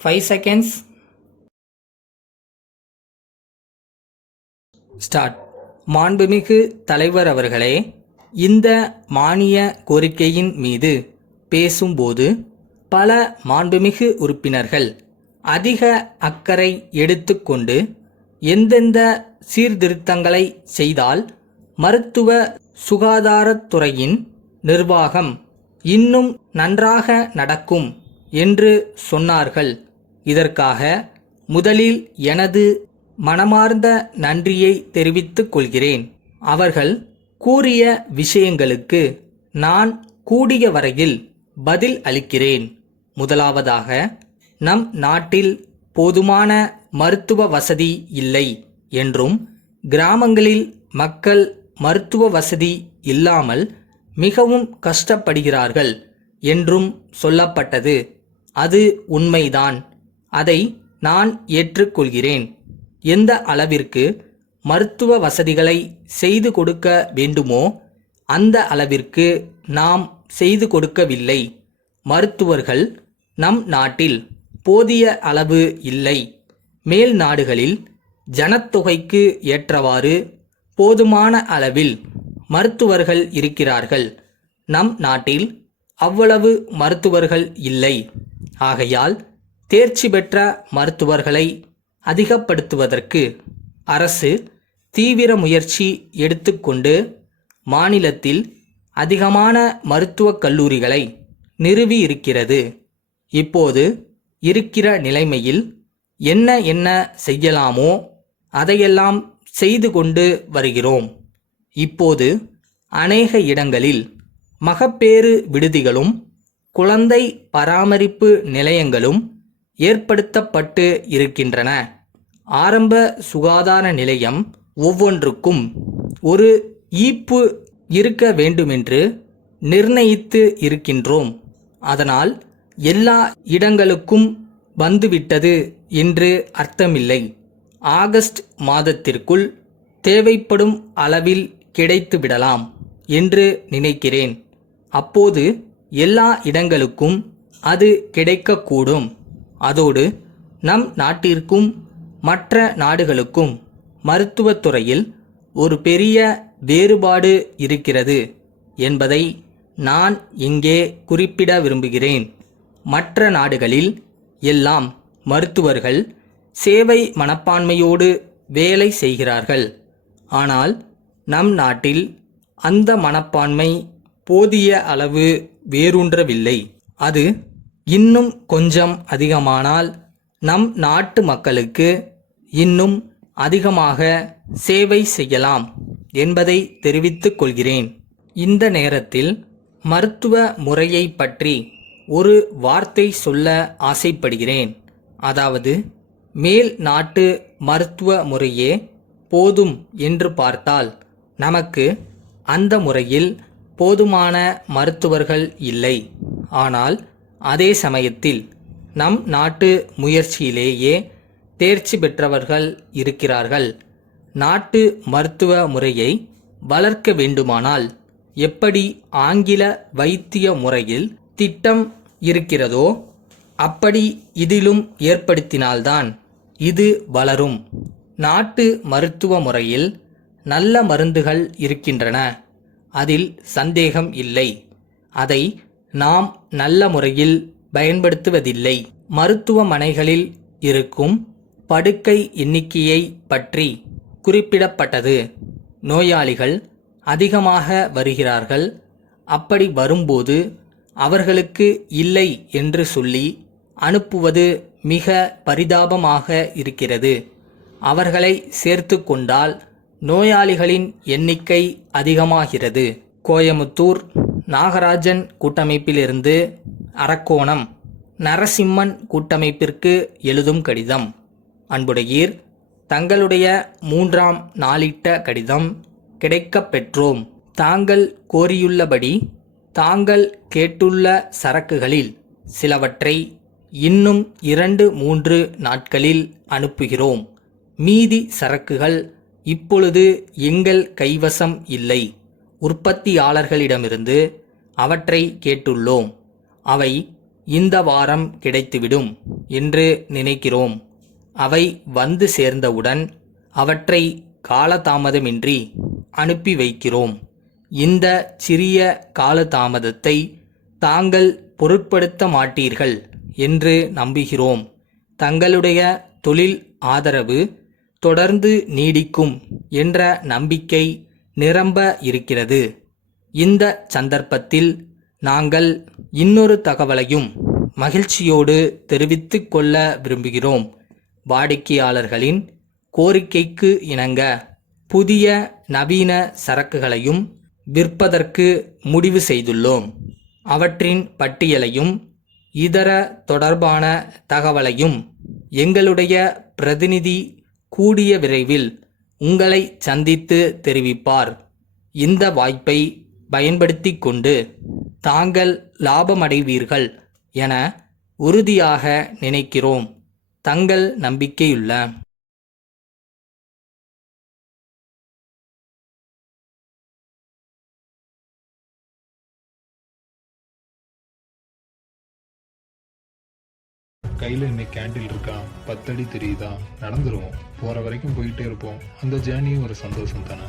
5 seconds. Start. மாண்புமிகு தலைவர் அவர்களே, இந்த மானிய கோரிக்கையின் மீது பேசும்போது பல மாண்புமிகு உறுப்பினர்கள் அதிக அக்கறை எடுத்துக்கொண்டு எந்தெந்த சீர்திருத்தங்களை செய்தால் மருத்துவ சுகாதாரத்துறையின் நிர்வாகம் இன்னும் நன்றாக நடக்கும் என்று சொன்னார்கள். இதற்காக முதலில் எனது மனமார்ந்த நன்றியை தெரிவித்துக் கொள்கிறேன். அவர்கள் கூறிய விஷயங்களுக்கு நான் கூடிய வரையில் பதில் அளிக்கிறேன். முதலாவதாக, நம் நாட்டில் போதுமான மருத்துவ வசதி இல்லை என்றும் கிராமங்களில் மக்கள் மருத்துவ வசதி இல்லாமல் மிகவும் கஷ்டப்படுகிறார்கள் என்றும் சொல்லப்பட்டது. அது உண்மைதான். அதை நான் ஏற்றுக்கொள்கிறேன். எந்த அளவிற்கு மருத்துவ வசதிகளை செய்து கொடுக்க வேண்டுமோ அந்த அளவிற்கு நாம் செய்து கொடுக்கவில்லை. மருத்துவர்கள் நம் நாட்டில் போதிய அளவு இல்லை. மேல் நாடுகளில் ஜனத்தொகைக்கு ஏற்றவாறு போதுமான அளவில் மருத்துவர்கள் இருக்கிறார்கள். நம் நாட்டில் அவ்வளவு மருத்துவர்கள் இல்லை. ஆகையால் தேர்ச்சி பெற்ற மருத்துவர்களை அதிகப்படுத்துவதற்கு அரசு தீவிர முயற்சி எடுத்துக்கொண்டு மாநிலத்தில் அதிகமான மருத்துவக் கல்லூரிகளை நிறுவியிருக்கிறது. இப்போது இருக்கிற நிலைமையில் என்ன செய்யலாமோ அதையெல்லாம் செய்து கொண்டு வருகிறோம். இப்போது அநேக இடங்களில் மகப்பேறு விடுதிகளும் குழந்தை பராமரிப்பு நிலையங்களும் ஏற்படுத்தப்பட்டு இருக்கின்றன. ஆரம்ப சுகாதார நிலையம் ஒவ்வொன்றுக்கும் ஒரு ஈப்பு இருக்க வேண்டுமென்று நிர்ணயித்து இருக்கின்றோம். அதனால் எல்லா இடங்களுக்கும் வந்துவிட்டது என்று அர்த்தமில்லை. ஆகஸ்ட் மாதத்திற்குள் தேவைப்படும் அளவில் கிடைத்துவிடலாம் என்று நினைக்கிறேன். அப்போது எல்லா இடங்களுக்கும் அது கிடைக்கக்கூடும். அதோடு நம் நாட்டிற்கும் மற்ற நாடுகளுக்கும் மருத்துவத்துறையில் ஒரு பெரிய வேறுபாடு இருக்கிறது என்பதை நான் இங்கே குறிப்பிட விரும்புகிறேன். மற்ற நாடுகளில் எல்லாம் மருத்துவர்கள் சேவை மனப்பான்மையோடு வேலை செய்கிறார்கள். ஆனால் நம் நாட்டில் அந்த மனப்பான்மை போதிய அளவு வேரூன்றவில்லை. அது இன்னும் கொஞ்சம் அதிகமானால் நம் நாட்டு மக்களுக்கு இன்னும் அதிகமாக சேவை செய்யலாம் என்பதை தெரிவித்துக் கொள்கிறேன். இந்த நேரத்தில் மருத்துவ முறையை பற்றி ஒரு வார்த்தை சொல்ல ஆசைப்படுகிறேன். அதாவது, மேல் நாட்டு மருத்துவ முறையே போதும் என்று பார்த்தால் நமக்கு அந்த முறையில் போதுமான மருத்துவர்கள் இல்லை. ஆனால் அதே சமயத்தில் நம் நாட்டு முயற்சியிலேயே தேர்ச்சி பெற்றவர்கள் இருக்கிறார்கள். நாட்டு மருத்துவ முறையை வளர்க்க வேண்டுமானால் எப்படி ஆங்கில வைத்திய முறையில் திட்டம் இருக்கிறதோ அப்படி இதிலும் ஏற்படுத்தினால்தான் இது வளரும். நாட்டு மருத்துவ முறையில் நல்ல மருந்துகள் இருக்கின்றன, அதில் சந்தேகம் இல்லை. அதை நாம் நல்ல முறையில் பயன்படுத்துவதில்லை. மருத்துவமனைகளில் இருக்கும் படுக்கை எண்ணிக்கையை பற்றி குறிப்பிடப்பட்டது. நோயாளிகள் அதிகமாக வருகிறார்கள். அப்படி வரும்போது அவர்களுக்கு இல்லை என்று சொல்லி அனுப்புவது மிக பரிதாபமாக இருக்கிறது. அவர்களை சேர்த்து கொண்டால் நோயாளிகளின் எண்ணிக்கை அதிகமாகிறது. கோயமுத்தூர் நாகராஜன் கூட்டமைப்பிலிருந்து அரக்கோணம் நரசிம்மன் கூட்டமைப்பிற்கு எழுதும் கடிதம். அன்புடையீர், தங்களுடைய 3ஆம் நாளிட்ட கடிதம் கிடைக்கப் பெற்றோம். தாங்கள் கோரியுள்ளபடி தாங்கள் கேட்டுள்ள சரக்குகளில் சிலவற்றை இன்னும் 2-3 நாட்களில் அனுப்புகிறோம். மீதி சரக்குகள் இப்பொழுது எங்கள் கைவசம் இல்லை. உற்பத்தியாளர்களிடமிருந்து அவற்றை கேட்டுள்ளோம். அவை இந்த வாரம் கிடைத்துவிடும் என்று நினைக்கிறோம். அவை வந்து சேர்ந்தவுடன் அவற்றை காலதாமதமின்றி அனுப்பி வைக்கிறோம். இந்த சிறிய காலதாமதத்தை தாங்கள் பொருட்படுத்த மாட்டீர்கள் என்று நம்புகிறோம். தங்களுடைய தொழில் ஆதரவு தொடர்ந்து நீடிக்கும் என்ற நம்பிக்கை நிரம்ப இருக்கிறது. இந்த சந்தர்ப்பத்தில் நாங்கள் இன்னொரு தகவலையும் மகிழ்ச்சியோடு தெரிவித்துக் கொள்ள விரும்புகிறோம். வாடிக்கையாளர்களின் கோரிக்கைக்கு இணங்க புதிய நவீன சரக்குகளையும் விற்பதற்கு முடிவு செய்துள்ளோம். அவற்றின் பட்டியலையும் இதர தொடர்பான தகவலையும் எங்களுடைய பிரதிநிதி கூடிய விரைவில் உங்களை சந்தித்து தெரிவிப்பார். இந்த வாய்ப்பை பயன்படுத்தி கொண்டு தாங்கள் லாபமடைவீர்கள் என உறுதியாக நினைக்கிறோம். தங்கள் நம்பிக்கையுள்ள கையில் இன்னைக்கு கேண்டில் இருக்கா, 10 அடி தெரியுதா, நடந்துருவோம். போகிற வரைக்கும் போயிட்டே இருப்போம். அந்த ஜேர்னியும் ஒரு சந்தோஷம் தானே.